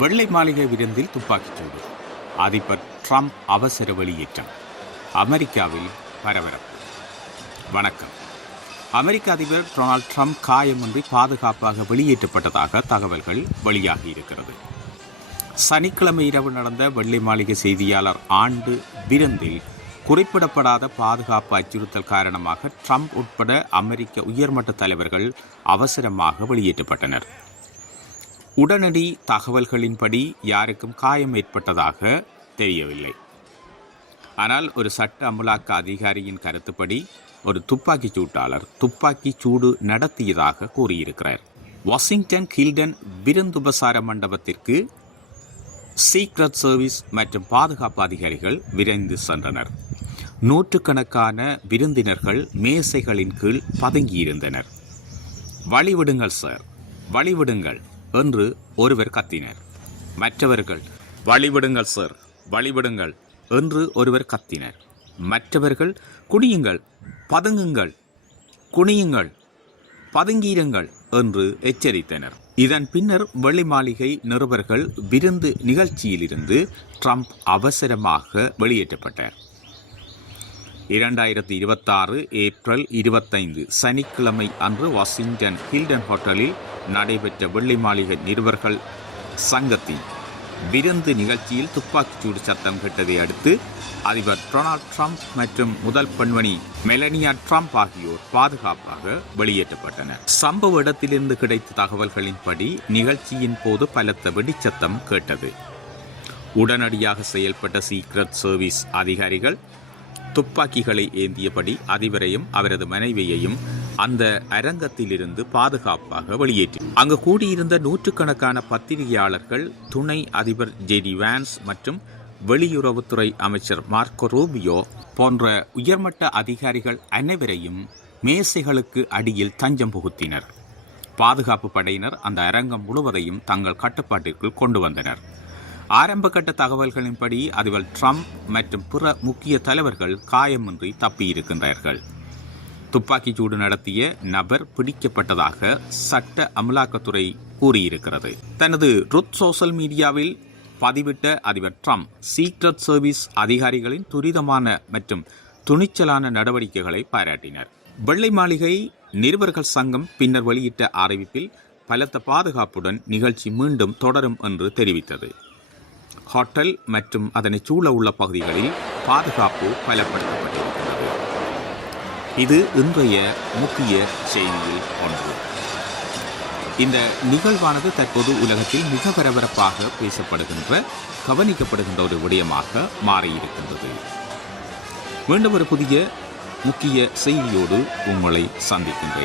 வெள்ளை மாளிகை விருந்தில் துப்பாக்கிச்சூடு. அதிபர் ட்ரம்ப் அவசர வெளியேற்றம். அமெரிக்காவில் பரபரப்பு. வணக்கம். அமெரிக்க அதிபர் டொனால்ட் ட்ரம்ப் காயமின்றி பாதுகாப்பாக வெளியேற்றப்பட்டதாக தகவல்கள் வெளியாகியிருக்கிறது. சனிக்கிழமை இரவு நடந்த வெள்ளை மாளிகை செய்தியாளர் ஆண்டு விருந்தில் குறிப்பிடப்படாத பாதுகாப்பு அச்சுறுத்தல் காரணமாக ட்ரம்ப் உட்பட அமெரிக்க உயர்மட்ட தலைவர்கள் அவசரமாக வெளியேற்றப்பட்டனர். உடனடி தகவல்களின்படி யாருக்கும் காயம் ஏற்பட்டதாக தெரியவில்லை. ஆனால் ஒரு சட்ட அமலாக்க அதிகாரியின் கருத்துப்படி ஒரு துப்பாக்கிச் சூட்டாளர் துப்பாக்கிச் சூடு நடத்தியதாக கூறியிருக்கிறார். வாஷிங்டன் ஹில்டன் விருந்துபசார மண்டபத்திற்கு சீக்ரெட் சர்வீஸ் மற்றும் பாதுகாப்பு அதிகாரிகள் விரைந்து சென்றனர். நூற்றுக்கணக்கான விருந்தினர்கள் மேசைகளின் கீழ் பதுங்கியிருந்தனர். வழிவிடுங்கள் சார், வழிவிடுங்கள் என்று ஒருவர் கத்தினர். மற்றவர்கள் வழிவிடுங்கள் சார், வழிவிடுங்கள் என்று ஒருவர் கத்தினர். மற்றவர்கள் குனியுங்கள், பதுங்குங்கள், குனியுங்கள், பதுங்கியிருங்கள் என்று எச்சரித்தனர். இதன் பின்னர் வெள்ளை மாளிகை நிருபர்கள் விருந்து நிகழ்ச்சியிலிருந்து ட்ரம்ப் அவசரமாக வெளியேற்றப்பட்டார். 2026 ஏப்ரல் 25 சனிக்கிழமை அன்று வாஷிங்டன் ஹில்டன் ஹோட்டலில் நடைபெற்ற வெள்ளை மாளிகை நிருபர்கள் சங்கத்தின் விருந்து நிகழ்ச்சியில் துப்பாக்கிச்சூடு சத்தம் கேட்டதை அடுத்து அதிபர் டொனால்ட் ட்ரம்ப் மற்றும் முதல் பெண்மணி மெலனியா ட்ரம்ப் ஆகியோர் பாதுகாப்பாக வெளியேற்றப்பட்டனர். சம்பவ இடத்திலிருந்து கிடைத்த தகவல்களின்படி நிகழ்ச்சியின் போது பலத்த வெடிச்சத்தம் கேட்டது. உடனடியாக செயல்பட்ட சீக்ரெட் சர்வீஸ் அதிகாரிகள் துப்பாக்கிகளை ஏந்தியபடி அதிபரையும் அவரது மனைவியையும் அந்த அரங்கத்திலிருந்து பாதுகாப்பாக வெளியேற்றி அங்கு கூடியிருந்த நூற்றுக்கணக்கான பத்திரிகையாளர்கள், துணை அதிபர் ஜெடி வான்ஸ் மற்றும் வெளியுறவுத்துறை அமைச்சர் மார்க்கோ ரூபியோ போன்ற உயர்மட்ட அதிகாரிகள் அனைவரையும் மேசைகளுக்கு அடியில் தஞ்சம் புகுத்தினர். பாதுகாப்பு படையினர் அந்த அரங்கம் முழுவதையும் தங்கள் கட்டுப்பாட்டிற்குள் கொண்டு வந்தனர். ஆரம்பகட்ட தகவல்களின்படி அதிபர் ட்ரம்ப் மற்றும் பிற முக்கிய தலைவர்கள் காயமின்றி தப்பியிருக்கின்றார்கள். துப்பாக்கிச்சூடு நடத்திய நபர் பிடிக்கப்பட்டதாக சட்ட அமலாக்கத்துறை கூறியிருக்கிறது. தனது ட்ரூத் சோஷியல் மீடியாவில் பதிவிட்ட அதிபர் ட்ரம்ப் சீக்ரெட் சர்வீஸ் அதிகாரிகளின் துரிதமான மற்றும் துணிச்சலான நடவடிக்கைகளை பாராட்டினர். வெள்ளை மாளிகை நிருபர்கள் சங்கம் பின்னர் வெளியிட்ட அறிவிப்பில் பலத்த பாதுகாப்புடன் நிகழ்ச்சி மீண்டும் தொடரும் என்று தெரிவித்தது. ஹோட்டல் மற்றும் அதனை சூழ உள்ள பகுதிகளில் பாதுகாப்பு பலப்படுத்தப்பட்டிருக்கிறது. இது இன்றைய முக்கிய செய்தியில் ஒன்று. இந்த நிகழ்வானது தற்போது உலகத்தில் மிக பரபரப்பாக பேசப்படுகின்ற, கவனிக்கப்படுகின்ற ஒரு விடயமாக மாறியிருக்கின்றது. மீண்டும் ஒரு புதிய முக்கிய செய்தியோடு உங்களை சந்திக்கின்றேன்.